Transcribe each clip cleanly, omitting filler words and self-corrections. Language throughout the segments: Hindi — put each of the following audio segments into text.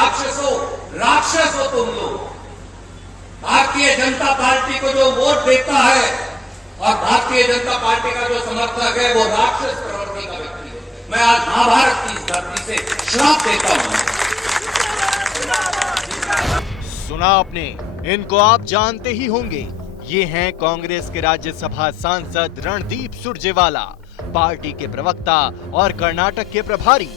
राक्षसों, राक्षस हो तुम लोग। भारतीय जनता पार्टी को जो वोट देता है और भारतीय जनता पार्टी का जो समर्थक है वो राक्षस प्रवृत्ति का व्यक्ति है। मैं आज महाभारत की इस धरती से श्राप देता हूं। सुना आपने, इनको आप जानते ही होंगे। ये हैं कांग्रेस के राज्यसभा सांसद रणदीप सुरजेवाला, पार्टी के प्रवक्ता और कर्नाटक के प्रभारी।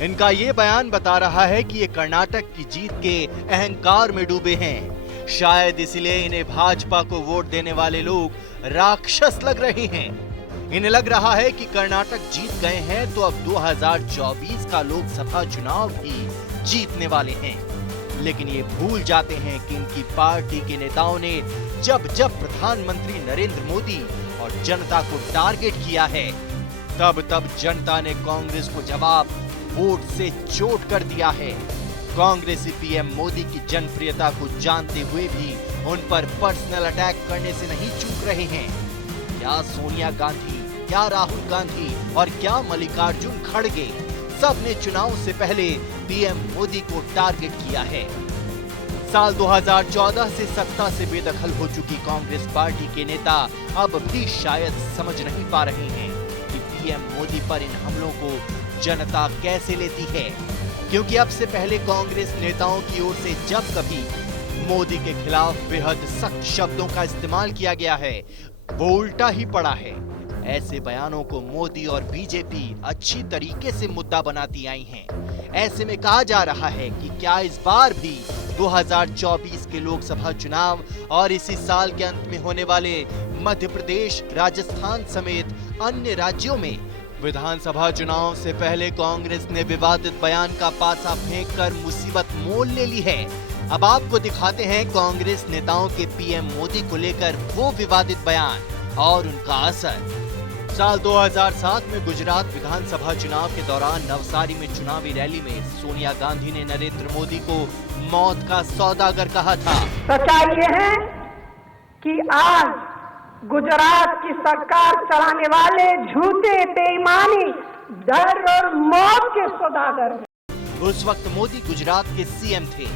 इनका ये बयान बता रहा है कि ये कर्नाटक की जीत के अहंकार में डूबे हैं। शायद इसलिए इन्हें भाजपा को वोट देने वाले लोग राक्षस लग रहे हैं। इन्हें लग रहा है कि कर्नाटक जीत गए हैं तो अब 2024 का लोकसभा चुनाव भी जीतने वाले हैं। लेकिन ये भूल जाते हैं कि इनकी पार्टी के नेताओं ने जब जब प्रधानमंत्री नरेंद्र मोदी और जनता को टारगेट किया है, तब तब जनता ने कांग्रेस को जवाब वोट से चोट कर दिया है। कांग्रेसी पीएम मोदी की जनप्रियता को जानते हुए भी उन पर पर्सनल अटैक करने से नहीं चूक रहे हैं। क्या सोनिया गांधी, क्या राहुल गांधी और क्या मल्लिकार्जुन खड़गे, सबने चुनाव से पहले पीएम मोदी को टारगेट किया है। साल 2014 से सत्ता से बेदखल हो चुकी कांग्रेस पार्टी के नेता अब भी शायद समझ नहीं पा रहे हैं कि पीएम मोदी पर इन हमलों को जनता कैसे लेती है, क्योंकि अब से पहले कांग्रेस नेताओं की ओर से जब कभी मोदी के खिलाफ बेहद सख्त शब्दों का इस्तेमाल किया गया है, वो उल्टा ही पड़ा है। ऐसे बयानों को मोदी और बीजेपी अच्छी तरीके से मुद्दा बनाती आई हैं। ऐसे में कहा जा रहा है कि क्या इस बार भी 2024 के लोकसभा चुनाव और इसी साल के अंत में होने वाले मध्य प्रदेश, राजस्थान समेत अन्य राज्यों में विधानसभा चुनाव से पहले कांग्रेस ने विवादित बयान का पासा फेंककर मुसीबत मोल ले ली है। अब आपको दिखाते हैं कांग्रेस नेताओं के पीएम मोदी को लेकर वो विवादित बयान और उनका असर। साल 2007 में गुजरात विधानसभा चुनाव के दौरान नवसारी में चुनावी रैली में सोनिया गांधी ने नरेंद्र मोदी को मौत का सौदागर कहा था। सच्चाई ये है कि आज गुजरात की सरकार चलाने वाले झूठे, बेईमानी, डर और मौत के सौदागर हैं। उस वक्त मोदी गुजरात के सीएम थे।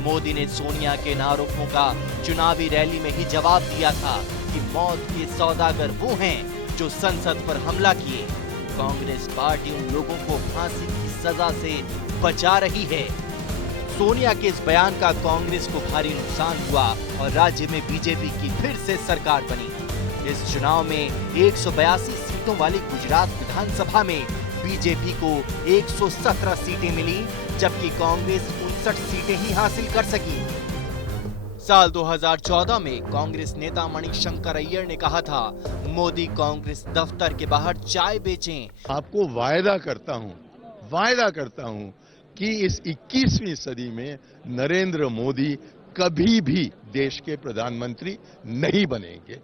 मोदी ने सोनिया के इन आरोपों का चुनावी रैली में ही जवाब दिया था कि मौत के सौदागर वो हैं जो संसद पर हमला किए। कांग्रेस पार्टी उन लोगों को फांसी की सजा से बचा रही है। सोनिया के इस बयान का कांग्रेस को भारी नुकसान हुआ और राज्य में बीजेपी की फिर से सरकार बनी। इस चुनाव में 182 सीटों वाली गुजरात विधानसभा में बीजेपी को 117 सीटें मिली, जबकि कांग्रेस 59 सीटें ही हासिल कर सकी। साल 2014 में कांग्रेस नेता मणिशंकर अय्यर ने कहा था, मोदी कांग्रेस दफ्तर के बाहर चाय बेचें। आपको वायदा करता हूं कि इस 21वीं सदी में नरेंद्र मोदी कभी भी देश के प्रधानमंत्री नहीं बनेंगे।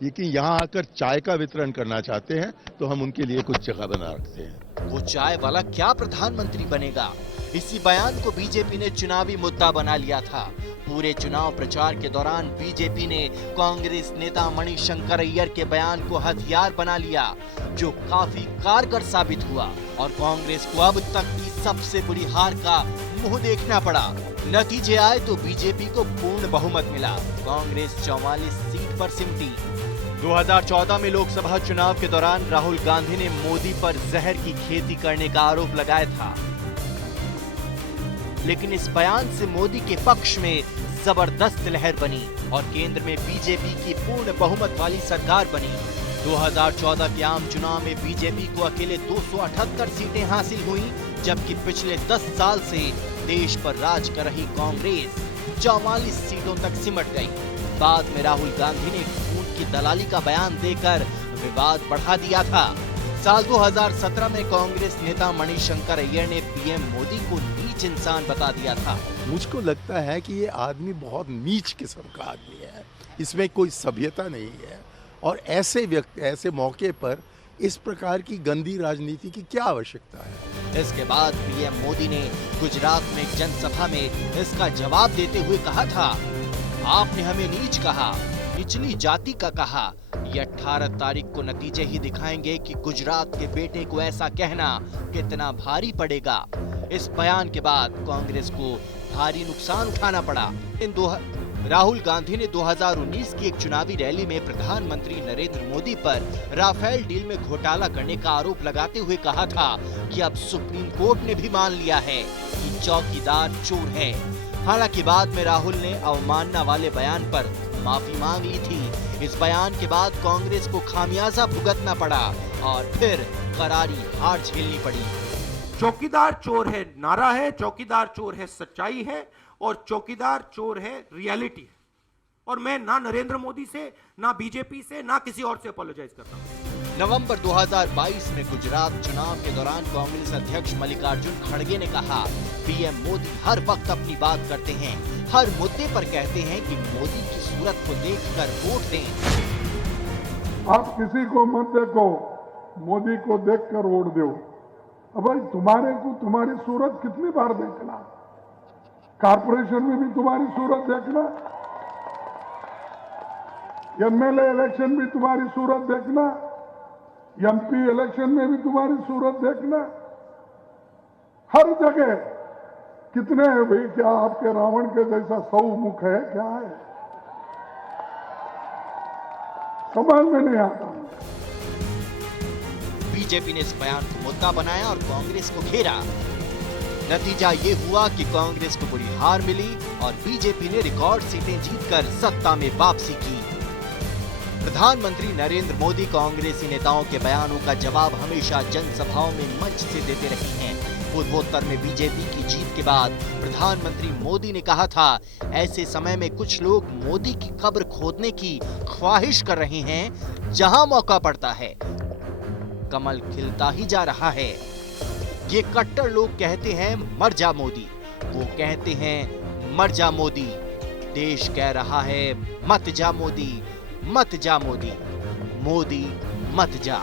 लेकिन यहाँ आकर चाय का वितरण करना चाहते हैं तो हम उनके लिए कुछ जगह बना रखते हैं। वो चाय वाला क्या प्रधानमंत्री बनेगा? इसी बयान को बीजेपी ने चुनावी मुद्दा बना लिया था। पूरे चुनाव प्रचार के दौरान बीजेपी ने कांग्रेस नेता मणिशंकर अय्यर के बयान को हथियार बना लिया, जो काफी कारगर साबित हुआ और कांग्रेस को अब तक की सबसे बुरी हार का मुंह देखना पड़ा। नतीजे आए तो बीजेपी को पूर्ण बहुमत मिला। कांग्रेस 44 सीट पर सिमटी। 2014 में लोकसभा चुनाव के दौरान राहुल गांधी ने मोदी पर जहर की खेती करने का आरोप लगाया था, लेकिन इस बयान से मोदी के पक्ष में जबरदस्त लहर बनी और केंद्र में बीजेपी की पूर्ण बहुमत वाली सरकार बनी। 2014 के आम चुनाव में बीजेपी को अकेले 278 सीटें हासिल हुई, जबकि पिछले 10 साल से देश पर राज कर रही कांग्रेस 44 सीटों तक सिमट गई। बाद में राहुल गांधी ने खून की दलाली का बयान देकर विवाद बढ़ा दिया था। साल 2017 में कांग्रेस नेता मणिशंकर अय्यर ने पीएम मोदी को नीच इंसान बता दिया था। मुझको लगता है कि ये आदमी बहुत नीच किस्म का आदमी है, इसमें कोई सभ्यता नहीं है और ऐसे मौके पर इस प्रकार की गंदी राजनीति की क्या आवश्यकता है। इसके बाद पीएम मोदी ने गुजरात में एक जनसभा में इसका जवाब देते हुए कहा था, आपने हमें नीच कहा, निचली जाति का कहा। ये 18 तारीख को नतीजे ही दिखाएंगे कि गुजरात के बेटे को ऐसा कहना कितना भारी पड़ेगा। इस बयान के बाद कांग्रेस को भारी नुकसान उठाना पड़ा। राहुल गांधी ने 2019 की एक चुनावी रैली में प्रधानमंत्री नरेंद्र मोदी पर राफेल डील में घोटाला करने का आरोप लगाते हुए कहा था कि अब सुप्रीम कोर्ट ने भी मान लिया है कि चौकीदार चोर है। हालांकि बाद में राहुल ने अवमानना वाले बयान पर माफी मांग ली थी। इस बयान के बाद कांग्रेस को खामियाजा भुगतना पड़ा और फिर करारी हार झेलनी पड़ी। चौकीदार चोर है नारा है, चौकीदार चोर है सच्चाई है, और चौकीदार चोर है रियलिटी है। और मैं ना नरेंद्र मोदी से, ना बीजेपी से, ना किसी और से अपोलोजाइज करता हूं। नवंबर 2022 में गुजरात चुनाव के दौरान कांग्रेस अध्यक्ष मल्लिकार्जुन खड़गे ने कहा, पीएम मोदी हर वक्त अपनी बात करते हैं, हर मुद्दे पर कहते हैं कि मोदी की सूरत को देखकर वोट दें। आप किसी को मत देखो, मोदी को देखकर वोट दो। अब भाई तुम्हारे को तुम्हारी सूरत कितनी बार देखना, कारपोरेशन में भी तुम्हारी सूरत देखना, एमएलए इलेक्शन भी तुम्हारी सूरत देखना, एमपी इलेक्शन में भी तुम्हारी सूरत देखना, हर जगह कितने हैं भाई? क्या आपके रावण के जैसा 100 मुख है? क्या है? समझ में नहीं आता। बीजेपी ने इस बयान को मुद्दा बनाया और कांग्रेस को घेरा। नतीजा ये हुआ कि कांग्रेस को बड़ी हार मिली और बीजेपी ने रिकॉर्ड सीटें जीतकर सत्ता में वापसी की। प्रधानमंत्री नरेंद्र मोदी कांग्रेसी नेताओं के बयानों का जवाब हमेशा जनसभाओं में मंच से देते रहे हैं। पूर्वोत्तर में बीजेपी की जीत के बाद प्रधानमंत्री मोदी ने कहा था, ऐसे समय में कुछ लोग मोदी की कब्र खोदने की ख्वाहिश कर रहे हैं। जहां मौका पड़ता है कमल खिलता ही जा रहा है। ये कट्टर लोग कहते हैं मर जा मोदी, वो कहते हैं मर जा मोदी। देश कह रहा है मत जा मोदी, मत जा मोदी, मोदी मत जा।